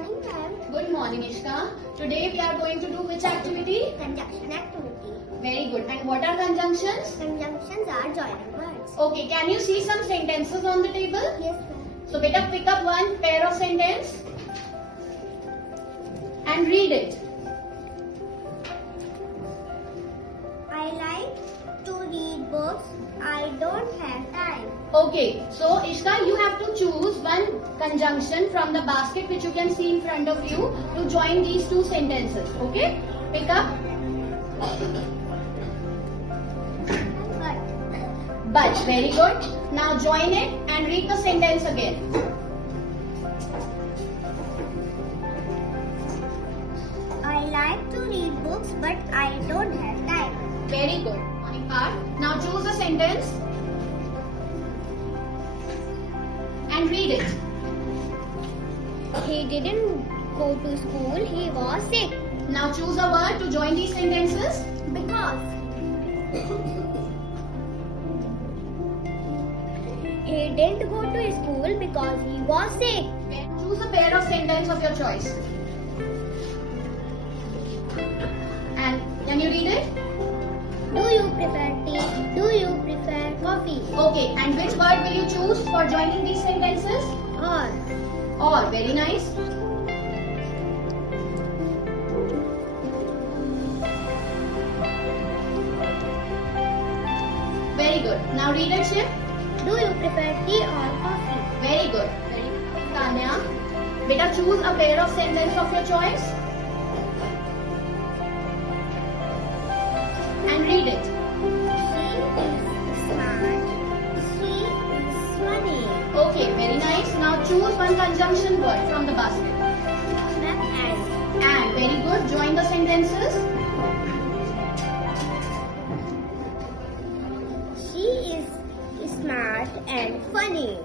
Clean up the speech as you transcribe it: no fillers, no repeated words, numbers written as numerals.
morning, ma'am. Good morning, Ishka. Today we are going to do which activity? Conjunction activity. Very good. And what are conjunctions? Conjunctions are joining words. Okay, can you see some sentences on the table? Yes, ma'am. So beta, pick up one pair of sentence and read it. I like to read books. I don't have time. Okay, so Ishka, you have to choose one conjunction from the basket which you can see in front of you to join these two sentences. Okay, pick up. But, very good. Now join it and read the sentence again. I like to read books, but I don't have time. Very good. Morning part. Now choose a sentence and read it. He didn't go to school. He was sick. Now choose a word to join these sentences. Because. He didn't go to school because he was sick. Choose a pair of sentence of your choice. And can you read it? Do you prefer tea? Do you prefer coffee? Okay, and which word will you choose for joining these sentences? Or. Or, very nice. Very good. Now read it, Shiv. Do you prefer tea or coffee? Very good. Very good. Tanya, beta, choose a pair of sentences of your choice and read it. She is smart. She is funny. Okay, very nice. Now choose one conjunction word from the basket. And, very good. Join the sentences. She is smart and funny.